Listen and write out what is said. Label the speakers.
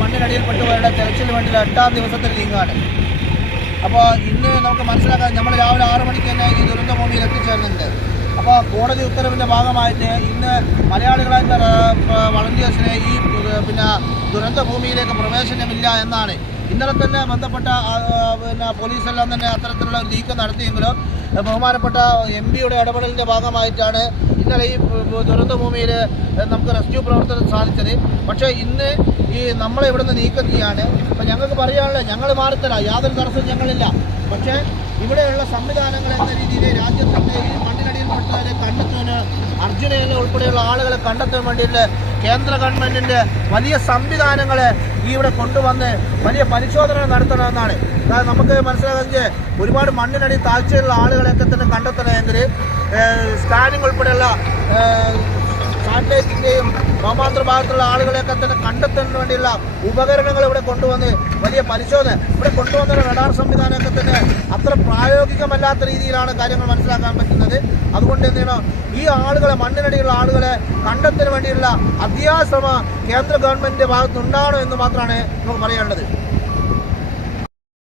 Speaker 1: മണ്ണിനടിയിൽപ്പെട്ടവരുടെ തെരച്ചിൽ വേണ്ടിയുള്ള എട്ടാം ദിവസത്തിൽ നീങ്ങാണ്. അപ്പോൾ ഇന്ന് നമുക്ക് മനസ്സിലാക്കാൻ നമ്മൾ രാവിലെ ആറ് മണിക്ക് തന്നെ ഈ ദുരന്ത ഭൂമിയിൽ എത്തിച്ചേർന്നിട്ടുണ്ട്. അപ്പോൾ കോടതി ഉത്തരവിന്റെ ഭാഗമായിട്ട് ഇന്ന് മലയാളികളായിട്ടുള്ള വളണ്ടിയേഴ്സിനെ ഈ പിന്നെ ദുരന്ത ഭൂമിയിലേക്ക് പ്രവേശനമില്ല എന്നാണ് ഇന്നലെ തന്നെ ബന്ധപ്പെട്ട പിന്നെ പോലീസെല്ലാം തന്നെ അത്തരത്തിലുള്ള നീക്കം നടത്തിയെങ്കിലും ബഹുമാനപ്പെട്ട എം പിയുടെ ഇടപെടലിന്റെ ഭാഗമായിട്ടാണ് ഇന്നലെ ഈ ദുരന്തഭൂമിയിൽ ദുരന്ത ഭൂമിയിൽ നമുക്ക് റെസ്ക്യൂ പ്രവർത്തനം സാധിച്ചത്. പക്ഷേ ഇന്ന് ഈ നമ്മളെ ഇവിടുന്ന് നീക്കം ചെയ്യാണ് അപ്പം ഞങ്ങൾക്ക് പറയാനുള്ള ഞങ്ങൾ മാറിത്തരാം. യാതൊരു തടസ്സവും ഞങ്ങളില്ല. പക്ഷേ ഇവിടെയുള്ള സംവിധാനങ്ങൾ എന്ന രീതിയിൽ രാജ്യത്തിന്റെ ഈ മണ്ണിനടിയിൽ മണ്ണിനടിയിൽപ്പെട്ടവരെ കണ്ടെത്തുന്നതിന് അർജുനയിലെ ഉൾപ്പെടെയുള്ള ആളുകളെ കണ്ടെത്താൻ വേണ്ടിയിട്ട് കേന്ദ്ര ഗവൺമെന്റിന്റെ വലിയ സംവിധാനങ്ങളെ ഇവിടെ കൊണ്ടുവന്ന് വലിയ പരിശോധന നടത്തണമെന്നാണ്. അതായത് നമുക്ക് മനസ്സിലാക്കാൻ ഒരുപാട് മണ്ണിനടി താഴ്ചയുള്ള ആളുകളെയൊക്കെ തന്നെ കണ്ടെത്തണമെങ്കിൽ സ്കാനിങ് ഉൾപ്പെടെയുള്ള സാറ്റലൈറ്റിന്റെയും മാമാന്തര ഭാഗത്തുള്ള ആളുകളെയൊക്കെ തന്നെ കണ്ടെത്തുന്നതിന് വേണ്ടിയുള്ള ഉപകരണങ്ങൾ ഇവിടെ കൊണ്ടുവന്ന് വലിയ പരിശോധന ഇവിടെ കൊണ്ടുവന്ന റഡാർ സംവിധാനമൊക്കെ തന്നെ അത്ര പ്രായോഗികമല്ലാത്ത രീതിയിലാണ് കാര്യങ്ങൾ മനസ്സിലാക്കാൻ പറ്റുന്നത്. അതുകൊണ്ട് എന്ത് ചെയ്യണം ഈ ആളുകളെ മണ്ണിനടിയുള്ള ആളുകളെ കണ്ടെത്തിന് വേണ്ടിയുള്ള അധ്യാശ്രമ കേന്ദ്ര ഗവൺമെന്റിന്റെ ഭാഗത്തുനിന്നുണ്ടാണോ എന്ന് മാത്രമാണ് നമുക്ക് പറയാനുള്ളത്.